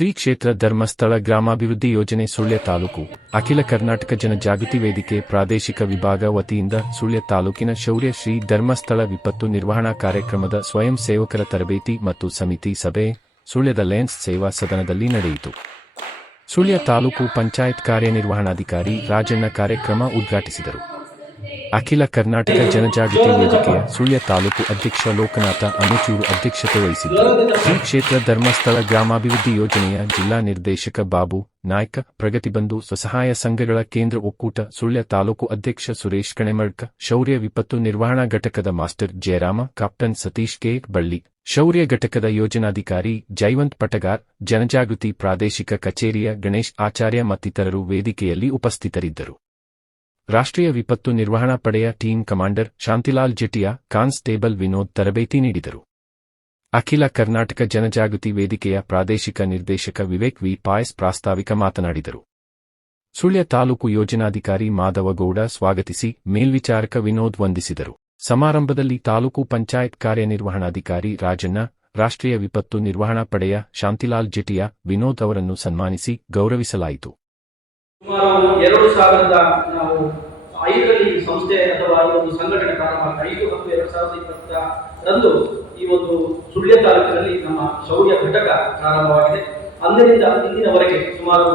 ಶ್ರೀ ಕ್ಷೇತ್ರ ಧರ್ಮಸ್ಥಳ ಗ್ರಾಮಾಭಿವೃದ್ಧಿ ಯೋಜನೆ ಸುಳ್ಯ ತಾಲೂಕು, ಅಖಿಲ ಕರ್ನಾಟಕ ಜನಜಾಗೃತಿ ವೇದಿಕೆ ಪ್ರಾದೇಶಿಕ ವಿಭಾಗ ವತಿಯಿಂದ ಸುಳ್ಯ ತಾಲೂಕಿನ ಶೌರ್ಯ ಶ್ರೀ ಧರ್ಮಸ್ಥಳ ವಿಪತ್ತು ನಿರ್ವಹಣಾ ಕಾರ್ಯಕ್ರಮದ ಸ್ವಯಂ ಸೇವಕರ ತರಬೇತಿ ಮತ್ತು ಸಮಿತಿ ಸಭೆ, ಸುಳ್ಯದ ಲಯನ್ಸ್ ಸೇವಾ ಸದನದಲ್ಲಿ ನಡೆಯಿತು. ಸುಳ್ಯ ತಾಲೂಕು ಪಂಚಾಯತ್ ಕಾರ್ಯನಿರ್ವಹಣಾಧಿಕಾರಿ ರಾಜಣ್ಣ ಕಾರ್ಯಕ್ರಮ ಉದ್ಘಾಟಿಸಿದರು. ಅಖಿಲ ಕರ್ನಾಟಕ ಜನಜಾಗೃತಿ ವೇದಿಕೆಯ ಸುಳ್ಯ ತಾಲೂಕು ಅಧ್ಯಕ್ಷ ಲೋಕನಾಥ ಅನುಚೂರು ಅಧ್ಯಕ್ಷತೆ ವಹಿಸಿದ್ದರು. ಶ್ರೀ ಕ್ಷೇತ್ರ ಧರ್ಮಸ್ಥಳ ಗ್ರಾಮಾಭಿವೃದ್ಧಿ ಯೋಜನೆಯ ಜಿಲ್ಲಾ ನಿರ್ದೇಶಕ ಬಾಬು ನಾಯ್ಕ ಪ್ರಗತಿಬಂಧು ಸ್ವಸಹಾಯ ಸಂಘಗಳ ಕೇಂದ್ರ ಒಕ್ಕೂಟ ಸುಳ್ಯ ತಾಲೂಕು ಅಧ್ಯಕ್ಷ ಸುರೇಶ್ ಕಣೆಮಳ್ಕ, ಶೌರ್ಯ ವಿಪತ್ತು ನಿರ್ವಹಣಾ ಘಟಕದ master Jayarama captain Satish K. Balli, Shaurya ಘಟಕದ ಯೋಜನಾಧಿಕಾರಿ ಜೈವಂತ್ ಪಟಗಾರ್, ಜನಜಾಗೃತಿ ಪ್ರಾದೇಶಿಕ ಕಚೇರಿಯ ಗಣೇಶ್ ಆಚಾರ್ಯ ಮತ್ತಿತರರು ವೇದಿಕೆಯಲ್ಲಿ ಉಪಸ್ಥಿತರಿದ್ದರು. ರಾಷ್ಟ್ರೀಯ ವಿಪತ್ತು ನಿರ್ವಹಣಾ ಪಡೆಯ team commander Shantilal Jetia constable Vinod ತರಬೇತಿ ನೀಡಿದರು. ಅಖಿಲ ಕರ್ನಾಟಕ ಜನಜಾಗೃತಿ ವೇದಿಕೆಯ ಪ್ರಾದೇಶಿಕ ನಿರ್ದೇಶಕ ವಿವೇಕ್ ವಿ. ಪಾಯಸ್ ಪ್ರಾಸ್ತಾವಿಕ ಮಾತನಾಡಿದರು. ಸುಳ್ಯ ತಾಲೂಕು ಯೋಜನಾಧಿಕಾರಿ ಮಾಧವಗೌಡ ಸ್ವಾಗತಿಸಿ ಮೇಲ್ವಿಚಾರಕ ವಿನೋದ್ ವಂದಿಸಿದರು. ಸಮಾರಂಭದಲ್ಲಿ ತಾಲೂಕು ಪಂಚಾಯತ್ ಕಾರ್ಯನಿರ್ವಹಣಾಧಿಕಾರಿ ರಾಜಣ್ಣ, ರಾಷ್ಟ್ರೀಯ ವಿಪತ್ತು ನಿರ್ವಹಣಾ ಪಡೆಯ ಶಾಂತಿಲಾಲ್ ಜೆಟಿಯಾ ವಿನೋದ್ ಅವರನ್ನು ಸನ್ಮಾನಿಸಿ ಗೌರವಿಸಲಾಯಿತು. ಸುಮಾರು ಎರಡು ಸಾವಿರದ ನಾವು ಐದರಲ್ಲಿ ಸಂಸ್ಥೆ ಅಥವಾ ಈ ಒಂದು ಸಂಘಟನೆ ಪ್ರಾರಂಭ ಆಗಿದೆ ಐದು ಹತ್ತು ಎರಡು ಸಾವಿರದ ಇಪ್ಪತ್ತರಂದು ಈ ಒಂದು ಸುಳ್ಯ ತಾಲೂಕಿನಲ್ಲಿ ನಮ್ಮ ಶೌರ್ಯ ಘಟಕ ಪ್ರಾರಂಭವಾಗಿದೆ. ಅಂದಿನಿಂದ ಇಂದಿನವರೆಗೆ ಸುಮಾರು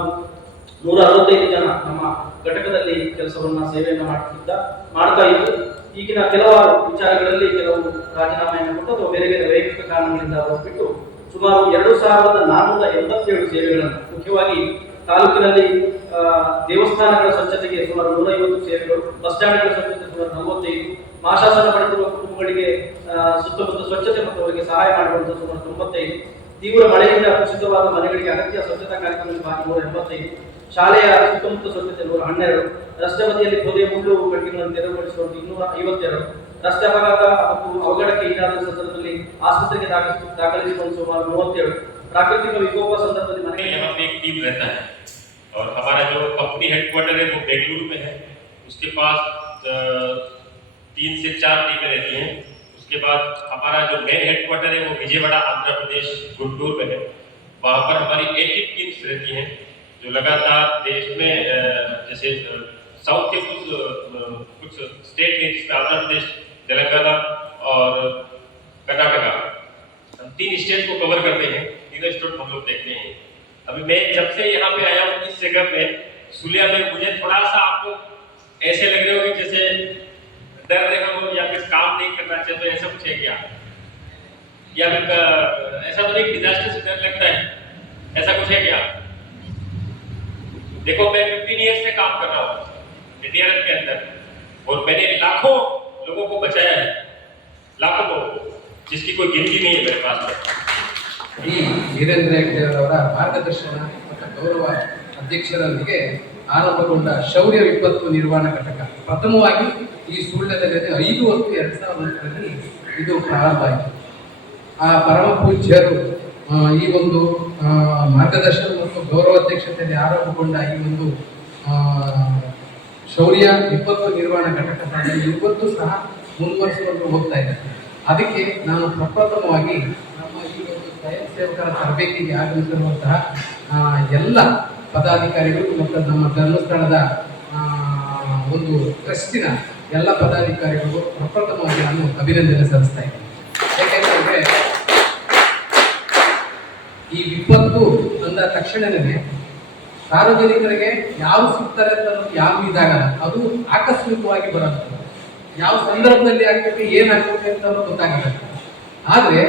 ನೂರ ಅರವತ್ತೈದು ಜನ ನಮ್ಮ ಘಟಕದಲ್ಲಿ ಕೆಲಸವನ್ನ ಸೇವೆಯನ್ನು ಮಾಡ್ತಿದ್ದ, ಮಾಡ್ತಾ ಇದ್ದು ಈಗಿನ ಕೆಲವಾರು ವಿಚಾರಗಳಲ್ಲಿ ಕೆಲವು ರಾಜೀನಾಮೆಯನ್ನು ಕೊಟ್ಟು ಅಥವಾ ಬೇರೆ ಬೇರೆ ವೈಯಕ್ತಿಕ ಕಾರಣಗಳಿಂದ ಹೋಗ್ಬಿಟ್ಟು ಸುಮಾರು ಎರಡು ಸಾವಿರದ ನಾನ್ನೂರ ಎಂಬತ್ತೇಳು ಸೇವೆಗಳನ್ನು ಮುಖ್ಯವಾಗಿ ತಾಲೂಕಿನಲ್ಲಿ ದೇವಸ್ಥಾನಗಳ ಸ್ವಚ್ಛತೆಗೆ ಸುಮಾರು ನೂರೈವತ್ತು ಸೇವೆಗಳು, ಬಸ್ ಸ್ಟ್ಯಾಂಡ್ಗಳ ಸ್ವಚ್ಛತೆ ಸುಮಾರು ನಲವತ್ತೈದು ಮಾಶಾಸನ ಪಡೆದಿರುವ ಕುಟುಂಬಗಳಿಗೆ ಸುತ್ತಮುತ್ತ ಸ್ವಚ್ಛತೆ ಮತ್ತು ಅವರಿಗೆ ಸಹಾಯ ಮಾಡುವಂತಹ ಸುಮಾರು ತೊಂಬತ್ತೈದು. ತೀವ್ರ ಮಳೆಯಿಂದ ಕುಸಿತವಾದ ಮನೆಗಳಿಗೆ ಅಗತ್ಯ ಸ್ವಚ್ಛತಾ ಕಾರ್ಯಕ್ರಮದಲ್ಲಿ ಭಾಗಿ ನೂರ ಎಂಬತ್ತೈದು. ಶಾಲೆಯ ಸುತ್ತಮುತ್ತ ಸ್ವಚ್ಛತೆ ನೂರ ಹನ್ನೆರಡು. ರಸ್ತೆ ಬದಿಯಲ್ಲಿ ಪೊದೆ ಮುಳ್ಳು ಕಟ್ಟಿಗಳನ್ನು ತೆರವುಗೊಳಿಸುವಂತೆ ಇನ್ನೂರ ಐವತ್ತೆರಡು. ರಸ್ತೆ ಅಪಘಾತ ಮತ್ತು ಅವಘಡಕ್ಕೆ ಈಡಾದ ಸಂದರ್ಭದಲ್ಲಿ ಆಸ್ಪತ್ರೆಗೆ ದಾಖಲಿಸಿಕೊಂಡು ಸುಮಾರು ಮೂವತ್ತೆರಡು ಪ್ರಾಕೃತಿಕ ವಿಕೋಪ ಸಂದರ್ಭದಲ್ಲಿ ಮನೆಗೆ टीम रहता है। और हमारा जो कंपनी हेडक्वार्टर है, वो बेंगलुरु में है। उसके पास तीन से चार टीमें रहती हैं। उसके बाद हमारा जो मेन हेडक्वार्टर है, वो विजयवाड़ा, आंध्र प्रदेश, गुंटूर में है। वहाँ पर हमारी एटी टीम्स रहती हैं, जो लगातार देश में जैसे साउथ के कुछ कुछ स्टेट हैं, जिसमें आंध्र प्रदेश, तेलंगाना और कर्नाटका। हम तीन स्टेट को कवर करते हैं। तीनों स्टेट हम लोग देखते हैं। अभी मैं जब से यहाँ पे आया हूँ, इस जगह पे, सुलिया में, मुझे थोड़ा सा आपको ऐसे लग रहे होंगे जैसे डर रहे हो या फिर काम नहीं करना चाहिए तो ऐसा कुछ है क्या? या फिर ऐसा तो नहीं डिजास्टर से डर लगता है? ऐसा कुछ है क्या? देखो, मैं फिफ्टीन ईयर से काम कर रहा हूँ इंडिया के अंदर, और मैंने लाखों लोगों को बचाया है, लाखों लोगों को, जिसकी कोई गिनती नहीं है मेरे पास में। ಈ ವೀರೇಂದ್ರ ಹೆಗ್ಡೆ ಅವರ ಮಾರ್ಗದರ್ಶನ ಮತ್ತು ಗೌರವ ಅಧ್ಯಕ್ಷರೊಂದಿಗೆ ಆರಂಭಗೊಂಡ ಶೌರ್ಯ ವಿಪತ್ತು ನಿರ್ವಹಣಾ ಘಟಕ. ಪ್ರಥಮವಾಗಿ ಈ ಸುಳ್ಯದಲ್ಲಿ ಐದು ಹತ್ತು ಎರಡು ಸಾವಿರದ ಇದು ಪ್ರಾರಂಭ ಆಯಿತು. ಆ ಪರಮ ಪೂಜ್ಯರು ಈ ಒಂದು ಮಾರ್ಗದರ್ಶನ ಮತ್ತು ಗೌರವ ಅಧ್ಯಕ್ಷತೆಯಲ್ಲಿ ಆರಂಭಗೊಂಡ ಈ ಒಂದು ಶೌರ್ಯ ವಿಪತ್ತು ನಿರ್ವಹಣಾ ಘಟಕ ಇವತ್ತು ಸಹ ಮುಂದುವರಿಸಿಕೊಂಡು ಹೋಗ್ತಾ ಇದೆ ಅದಕ್ಕೆ ನಾನು ಪ್ರಪ್ರಥಮವಾಗಿ ಸ್ವಯಂ ಸೇವಕರ ತರಬೇತಿಗೆ ಆಗಮಿಸಿರುವಂತಹ ಎಲ್ಲ ಪದಾಧಿಕಾರಿಗಳು ಮತ್ತು ನಮ್ಮ ಧರ್ಮಸ್ಥಳದ ಒಂದು ಟ್ರಸ್ಟಿನ ಎಲ್ಲ ಪದಾಧಿಕಾರಿಗಳು ಪ್ರಪ್ರಥಮವಾಗಿ ನಾನು ಅಭಿನಂದನೆ ಸಲ್ಲಿಸ್ತಾ ಇದ್ದೀನಿ. ಯಾಕೆಂತಂದ್ರೆ, ಈ ವಿಪತ್ತು ಅಂದ ತಕ್ಷಣವೇ ಸಾರ್ವಜನಿಕರಿಗೆ ಯಾವ ಸಿಗ್ತಾರೆ ಅಂತ ಯಾವ ಇದಾಗಲ್ಲ. ಅದು ಆಕಸ್ಮಿಕವಾಗಿ ಬರುತ್ತೆ ಯಾವ ಸಂದರ್ಭದಲ್ಲಿ ಆಗ್ತದೆ ಏನಾಗ್ತದೆ ಅಂತ ಗೊತ್ತಾಗಬೇಕು ಆದ್ರೆ